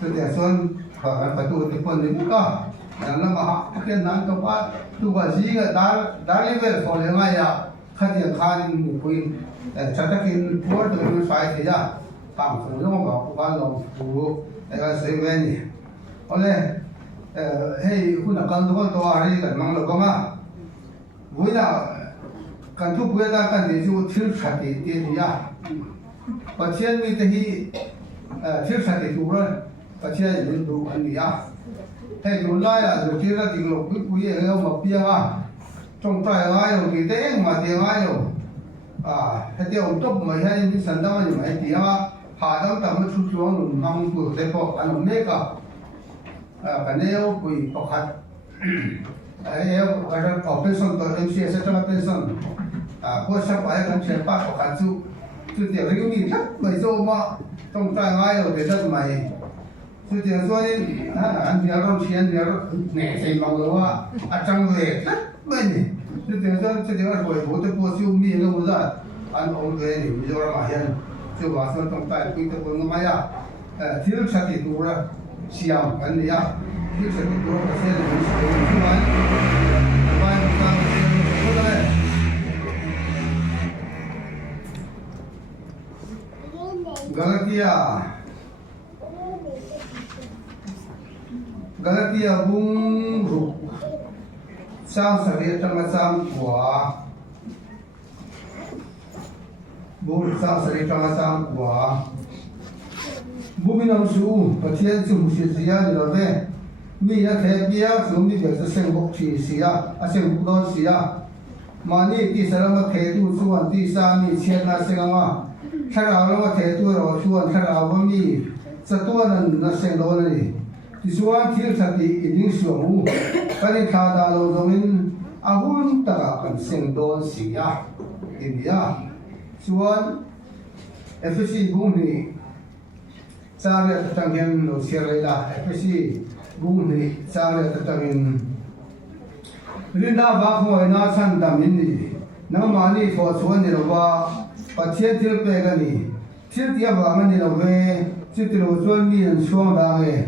te te son kan fatu te pon ni ka na la ma ke nan ka pa tu ba ji ga dar level ko le ma ya khati khan mu kuin chatakin por to lu sai the ya tam fu lo ma ko ba lo fu ga se ve ni ole hey ku na kan do to ari kan mang lo ma vui na kan tu pu da kan de ju thil chati te ya pathian mi te hi thil chati tu ro pathian ni du an ni ya hey lu lai la du ti ra ding lo pu ye ga ma pia a trong trai ai lo ki te ma te ai lo thế thì ông top mấy hay những sản phẩm như mấy thì hạ đẳng tầm một chút luôn mang của thế bộ anh ông nấy cả cái này ông quỳ bọc hạt ấy ông cái đó có pension tôi em sẽ cho nó pension có sắp phải con sẽ bắt bọc hạt chú tiểu cái gì rất mấy số mà trong trai ai rồi thì rất mày chú tiểu số đi anh thì ông tiền thì nè thì mong là trăng về rất mấy chứ tiếng rồi bố tôi mua siêu mi nó mua ra ăn ông về thì bây giờ mà hiện chứ bảo sao trong tay quý tôi cũng ngay thiếu sạch thì đủ ra xiêm cái này thiếu sạch thì đủ ra xe thì mình sẽ dùng chứ mà mai một tháng có đây Galatia bung rục sang sari trong sang của bung sang sari trong sang của bumi nam su pathian chu si sia ni lo ve mi na the pia su mi be sa seng bok thi sia a seng bu don sia mani ti sarama the tu chuan ti sa mi chen na senga thara lo the tu ro chuan thara wa mi satuan na seng lo ni ti chuan thil thati iding suamu kani tha da lo zomin ahun taka kan seng don sia india chuan FSC bung ni Sare tatangin lo sirela FSC bung ni sare tatangin rinda ba ko na chan damin ni na mani fo chuan ni lo ba pathian thil pe ga ni thil tia ba man ni lo ve chitro chuan mi an suang da nge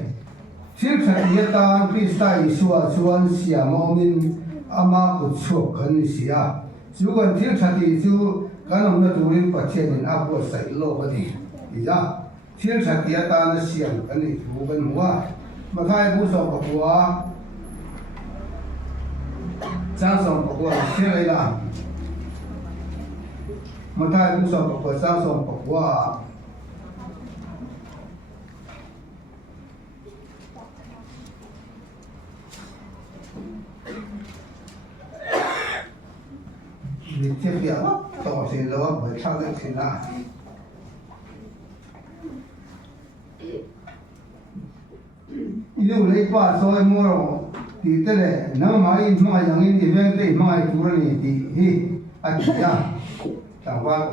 thil thati ta krista isua chuan siamo min ama ku chuk kan ni sia chu kan thil thati chu kanam na turin pathian in apo sai lo ka ni ya thil thati ta na siam kan ni thu kan huwa mathai bu so ko huwa sang so ko huwa sir la mathai bu so ko sang so ko huwa đi tiếp việc tỏ gì đó bởi sao được thì là ilu lấy qua soi mua rồi thì thế này nó mai yang in thì bên đây mai tu ra này thì hi anh ya chẳng qua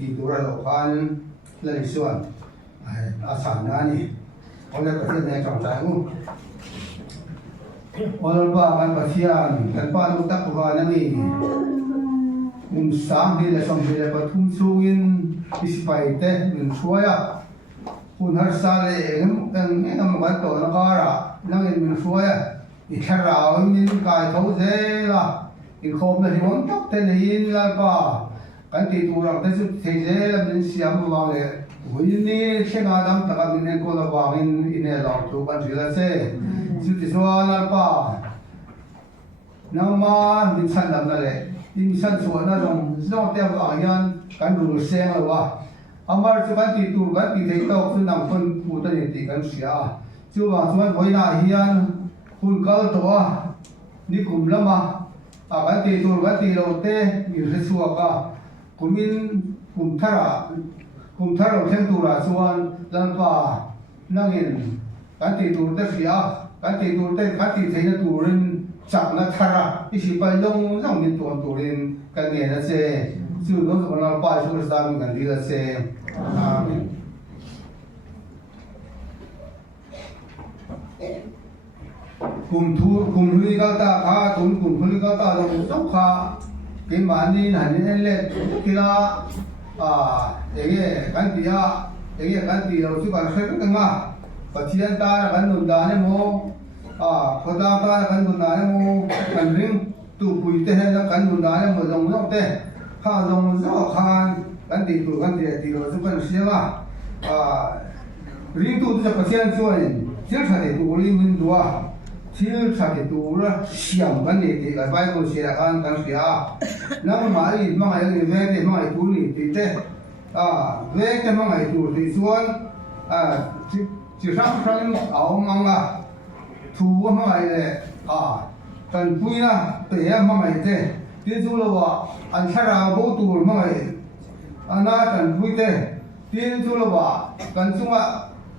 thì tu ra đâu phan lên xuân sản ra nè có lẽ cái này trọng trái không orang ba kan pasian kan pa lu tak wa nani sam hi la som hi la pathum sungin ispai te min suaya kun har sa le engam ban to na kara nangin min suaya i thara min kai tho je la i khom na hiwang tak te nei la pa kan ti tu rak te su the je la min siam wa le hui ni senga dam taka min ko la wa in ine la tu kan ri la se chu ti suan la pa nama min san lam na le in san suan na rong zo te wa yan kan ru seng la wa amar chu kan ti tu kan ti thei to chu nam kon pu ta ni ti kan sia chu wa chuan voina hian hun kal to a ni kum lama a kan ti tu kan ti lo te mi re suwa ka kumin kum thara theng tu ra chuan lan pa nangin kan ti tu te sia kan ti tu te kan ti thei na tu rin chak na thara isi pai long long min tuam tu rin kan nge na se chu no so na pa chu sa mi kan di la se amen kum hui ka ta kha kum hui ka ta lo so kha ke mani na ni le kila ege kan ti lo chu kan khe ka nga pathian ta kan nun da ne mo khoda ta kan nun da ne mo kan ring tu pui te he kan nun da ne mo long long te kha long zo khan kan ti lo chu kan sia ring tu ta pathian chuan thil tha de tu ri min duwa thil tha de tu ra siam kan ni ti la bai ko sia kan sia nang mai mai ve de mai tu ni ti te ve ke mai tu ti chuan chỉ sang sang áo mang à thu mang ai đấy cần pui na để mang ai thế tiên du là vợ anh khai ra bố tu mang ai anh na cần pui thế tiên du là vợ cần sung à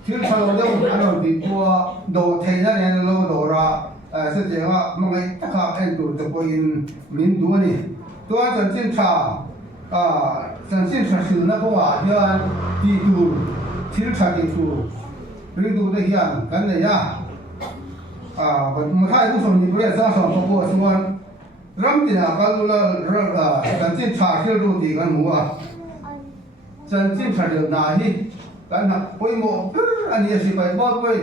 thiếu sao đâu anh nói đi qua đồ thầy ra này đâu đồ ra sẽ thế mà mang ai tất cả anh tu tập in min tu này tôi chân chân cha chân chân cha sự nó không à như anh đi tu thiếu cha đi tu ring tu te hian kan ne ya ma thai bu som ni pre sa som ko suan ram ti na ka lu la ra kan chin cha khil ru ti kan mu chân chin cha de na hi kan na poi mo ani si pai ba poi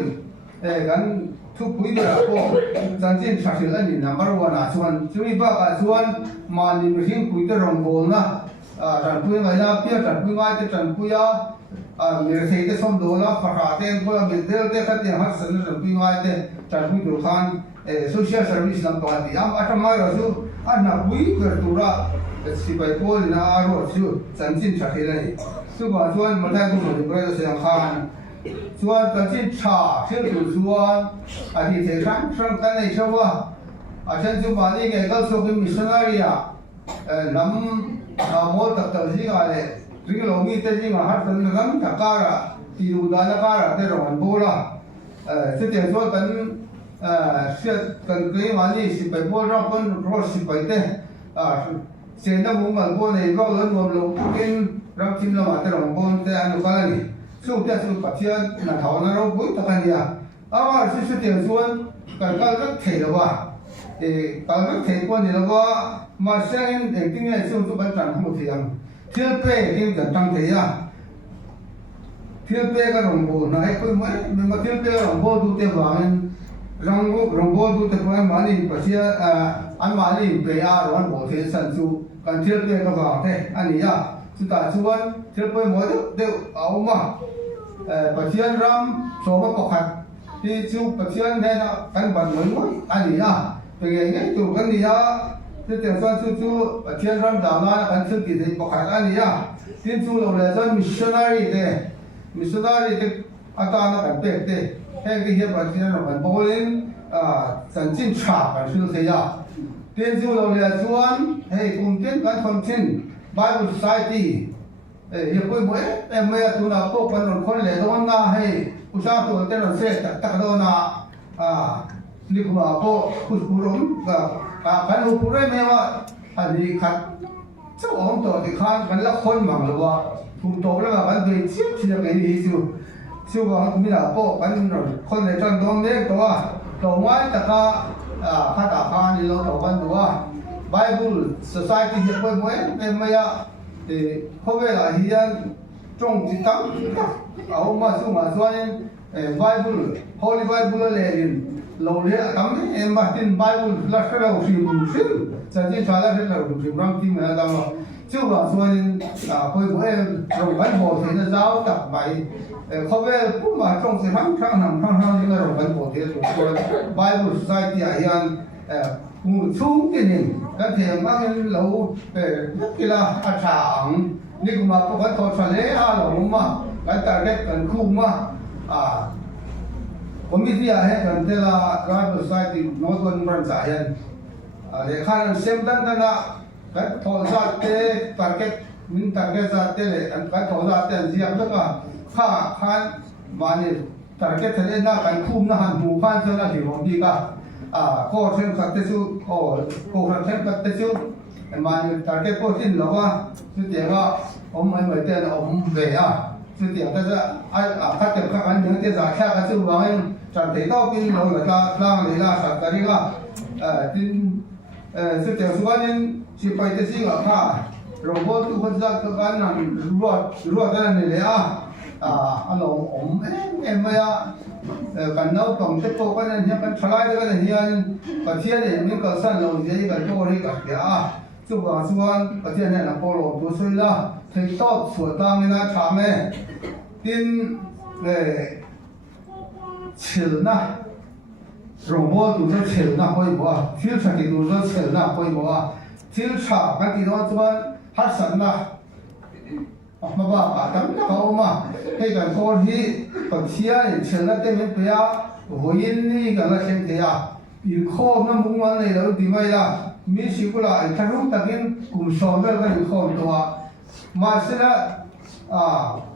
kan thu pui de ko chân chin cha khil ani number 1 a suan chui ba ka suan ma ni mi hing pui te rong bol na ran pui ngai na pia ran pui ngai te ran pui ya मेरे से इतने सम दोला फटाते हैं कोई मिलते हैं खाते हैं हर सन्न रबी मायते चार्बी दुकान सोशल सर्विस नाम तो आती है हम अटमाय रसू अन्ना बुई कर तुरा सिपाही पोल ना आरो रसू संचिन चाहे नहीं सुबह सुबह मध्य को मुझे बड़े से Khan chuan kan chin tha thil tu chuan a hi the sang sang kan nei chawa a chen chu ma ni nge kal so ki missionary a lam mo tak tak ji ga le ring lo mi te ji ma har tan ram ta kara ti du da na kara te ron bola se te so kan se kan ke ma ni si pai bo ra kon ro si pai te se na mu mal bo nei ba lo nom lo kin ram tin lo ma te ron bon te anu kala ni su te su pathian na thau na ro bui ta kan ya awa si se te chuan kan kal rak thei lo wa kal rak thei ko ni lo wa mà sang em kinh nghiệm siêu ban tràn không một thiam thiếu pe kinh cả trăm thế à thiếu pe cái đồng bộ này કોઈ mấy mình mà thiếu pe đồng bộ tu te vàng đồng bộ tu te vàng mà đi bác sĩ anh mà đi pe à rồi anh bộ thế sản xuất còn thiếu pe cái vàng thế anh ấy à chúng ta chuan thiếu pe mỗi đều áo mà bác sĩ ram số mà có khách thì chú bác sĩ này là căn bản mới anh ấy à bây giờ cái tụ cái gì à thế tiền soan chú thiên ram đào na kan thil ti dei pakhat ani a tin chu lo le zon missionary te ata na kan pe te he ki he ba thiên ram kan bolin san chin cha kan thil te ya tin chu lo le chuan he kum tin kan thom chin Bible Society he koi mo em me tu na ko kan ron khon le don na he usa tu te ron se tak do na ni ko ko kurum kan hu pure me wa ani khat chu ong to ti khan kan la khon mang lo wa thum to la kan be chi chi la kai hi chu wa mi la po kan ro khon le chan dom le to wa to wa ta ka kha ta kha ni lo to kan du wa Bible Society he ko mo em me ya ko ve la hi yan trong ti tam au ma chu ma chuan Bible Holy Bible le in lâu lẽ tắm em bắt tin Bible là cái đầu phim cho nên phải là cái đầu phim răng tim là đâu chứ bảo xuân coi bữa em rồi vẫn bộ thì nó giáo tập bài không về cũng mà trong sự thắng thắng như là rồi vẫn bộ thì rồi Bible Society à hiện cũng xuống cái này cái thề mang lâu cái là sáng nhưng mà có cái thôi phải lẽ lâu mà cái target cần khu mà Komiti ahe kan tela Bible Society Northern Branch ahen le khan sem dan na kan thol za te target min target za te le kan thol za te jiam ka khan mani target thale na kan khum na han mu khan cha na li rom di ka ko them khat te chu ko them khat te chu mani target ko tin lo wa chu te ga mai te na ve chu te ta za khat te khan yang te za kha ka chu wa chẳng thấy tao kinh lâu người ta đang lấy ra sản cái đó tin sự tiểu số nên chỉ phải cái gì cả cả rồi bố tu phân ra cái này ruột cái này lấy anh ông em bây giờ cần nấu tổng chất cô cái này cần thay cái này hiện cái thiên này mình cần sản lượng gì cái chỗ này cái chú bảo cái thiên này là bao lâu tôi suy là thấy tao sửa tăng nên là chả mẹ tin chil na robot tu zo chil na koi bo thil cha ki tu zo chil na koi bo thil cha ka ki do chuan har san na ma ba tam na ko ma he kan ko hi pa thia ni chil na te me pe ya hoin ni ka la sem te ya in kho na mung ma nei lo ti mai la mi si ku la ai tharum takin kum so me ka ni kho to wa ma sira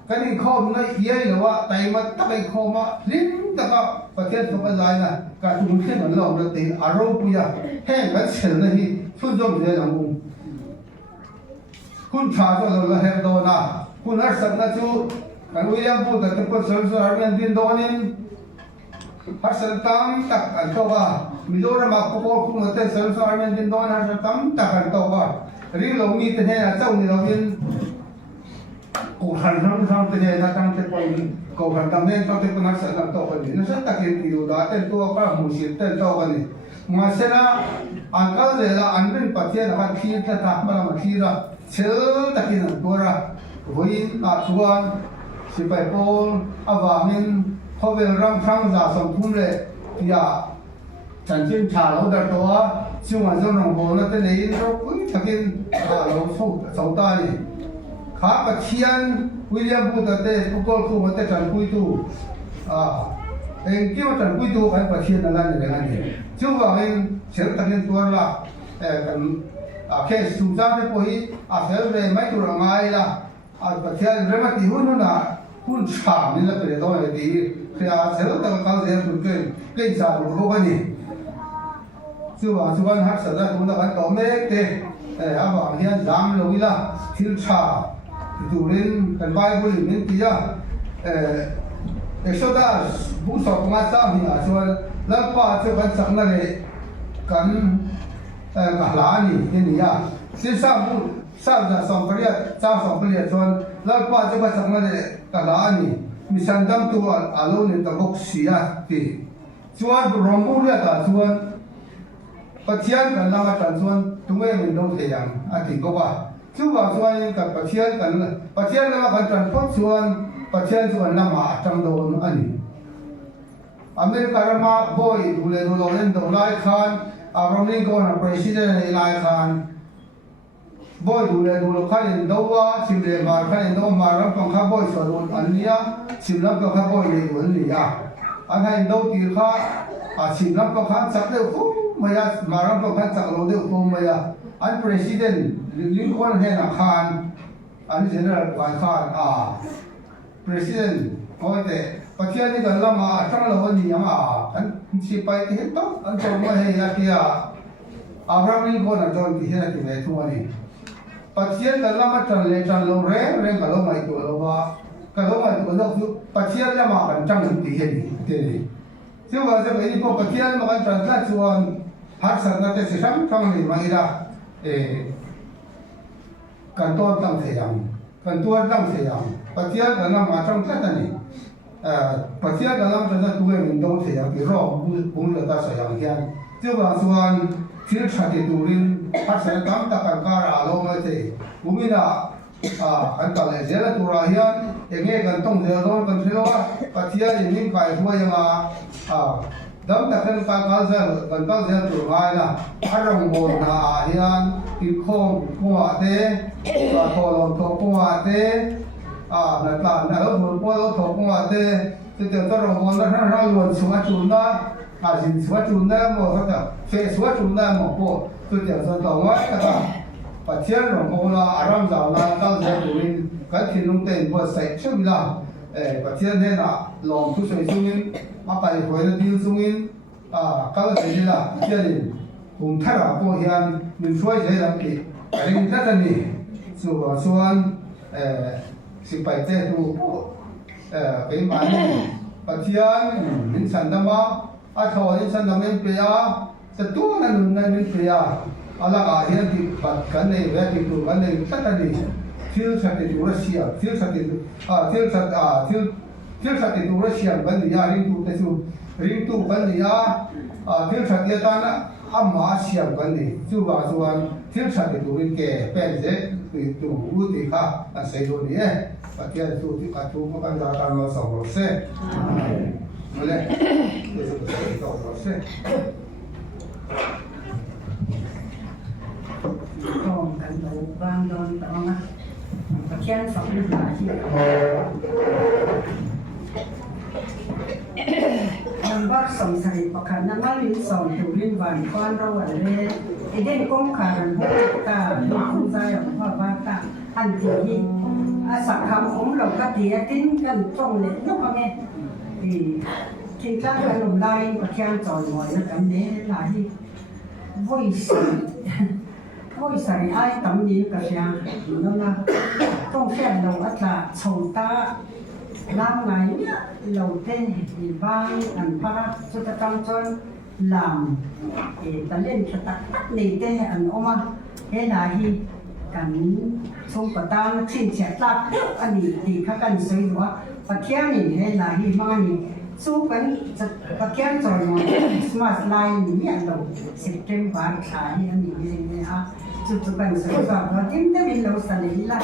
cái này không nó dễ làว่าแต่มันตะไคร้มาลิ้นตะก็ประเทศทุกประเทศนะการทุ่มเทมันลงแล้วตีอารมณ์ปุยแห้งแบบเฉยเลยที่สุดยอดเลยนะมึงคุณชาติเราเลยเห็นโดนะคุณนักสัตว์นะจูการวิญญาณพูดแต่เป็นสิ่งที่เราเรียนดินโดนินฮัสตัมตักอันโตว่ามิโซรามาคุกคุณมาเตะสิ่งที่เราเรียนดินโดนฮัสตัมตักอันโตว่าริโลมีแต่เนี่ยเจ้านี่เราเรียนกูหันทั้งแต่เนี่ยนะตั้งแต่ปอยกูหันตั้งเนี่ยตั้งแต่ปนักสัตว์โตกันนี่นั่นสัตว์ตะเกียบที่ดูดาเต้นตัวก็มุสิเต้นโตกันนี่มาเสนาอันก็เลยละอันเป็นปัจจัยนะครับที่จะทำมาละมาที่ละเชื่อตะเกียบตัวละวินอาชวนสิไปโอนอาวามินเขาเป็นรำครั้งจากสมภูมิเลยที่อ่ะฉันจิ้มชาเราดัดตัวช่วงวันสงกรานต์นั่นแต่เนี่ยเราตะเกียบเราสู้ตานี่ค há bạch thiên William Booth te Google khu mà te trần quy tu em kêu trần quy tu phải bạch thiên là gì đấy anh chú vào em sẽ tăng lên tuần là cái số giá thế bôi sẽ về mấy tuần ngày là bạch thiên rất là tiêu hụt là hun chạm nên là cái đó là gì thì sẽ tăng cao sẽ được cái giá của cô cái gì chú vào hát sở ra chúng ta phải có mấy cái bảo hiện giảm lâu là thiếu trả tụ lên cái bài của mình kia Exodus bút sọc mà sao thì cho lần qua cho cái chẳng là để cần cả lá này cái này à xin sao bút sao ra xong cái sao xong cái cho lần qua cho cái chẳng là để cả lá này mình sang đâm tu alo nên tập bốc xì à thì cho rong bút là cả cho bạch thiên cần làm cái chuyện tụi mình đâu thể làm thì có qua chú vào chuyện cái bạch thiên là cái chuyện phát chuyện bạch thiên chuyện làm mà trong đó anh America mà boy bule đồ lên đồ lại khan Abraham Lincoln là president lại khan boy bule đồ khan lên đâu á chim lệ mà khan lên đâu mà làm con khác boy sửa đồ anh nia chim làm con khác boy lên đồ anh nia anh hay đâu thì khác chim làm con khác chắc đều không maya marang ko khan chak lo de ko maya an president Lincoln he na khan an general khan president ko te pathian ni kan lama tang lo ni ama an si pai te to an to ma he ya kia Abraham Lincoln na jon ki he na ki me thu ani pathian kan lama tan lo re ka lo mai to lo ba ka lo mai to lo pathian lama kan tang ti he ni te ni chứ mà giờ cái bộ bạch thiên mà anh trần ra chuan hát sản ra cái sản trong này mà ra cần tôi tâm thể rằng cần tôi tâm thể rằng bạch thiên là nằm ở trong cái này bạch thiên là nằm trong cái tuổi mình đâu thể rằng cái rõ cũng là ta sử dụng hiện chứ mà chuan thiếu sạch thì tụ linh hát sản tám ta cần cả là lâu mới thì cũng như là anh ta lại dễ là tụ ra hiện nghe cần tông giờ thôi cần thiếu bạch thiên thì mình phải vui mà đấm đặt lên cao giờ cần cao giờ tụ hai là ăn rồng bồn hiện thì không qua thế và thò lòng thò qua thế là tàn là ở một qua thò qua thế thì từ cái rồng bồn nó luôn xuống chun đó dính xuống chun đó một cái phê xuống chun đó một bộ tôi tiểu sơn tàu ngoái các bạn và thiên rồng bồn là aram giàu là cao giờ tụ mình cái thiên lung tiền vừa sạch trước là và thiên thế là lòng thu sợi xuống mà phải hỏi là điều xuống các cái gì là gia đình cùng thay đổi bộ hiện mình suy nghĩ là cái mình rất là nhiều số xuân sự phải thế tu cái mà bác thiên mình sản đam thôi mình sản đam mình bây giờ sẽ tu mình bây giờ là cái hiện thì bắt cái này về thì tu cái này rất là nhiều thiếu sạch thì tu Russia thiếu sạch thì tu Russia vấn đề là ring tu vấn đề thiếu sạch thì ta na amma siam vấn đề chú vào chuan thiếu sạch thì tu ring kề pen dễ thì tu u thì khác anh xây đồ đi và kia tu thì cả tu mà căn ra tam lo sòng rồi xe rồi đấy tôi sẽ sòng rồi xe còn cần đủ vang đòn đó mà bạch thiên sống được là gì nằm bắt sống sài bạc khăn nằm ăn lính sống tụ lính vàng quan đâu ở đây thì đến công khẩn hỗ ta không ra ở hoa vang ta ăn thì sạc khám cũng là cái tía tính cần trong này lúc mà nghe thì các cái lồng lai bạch thiên tròn ngồi nó cảm thấy là gì vui sài ai tắm đi cả nhà nó là trong xe đầu ắt là sầu ta làm này đầu tiên thì vang ăn para cho ta tăng cho làm thì ta lên cho ta tắt này tên ăn ôm thế là hi cần xong cả ta nó xin sẽ tắt anh thì các cần xây quá và theo này thế là hi mang này số cái các cái rồi mà smart line miệng đầu September khai anh này chú cần xây và tìm tới bên lâu sau này là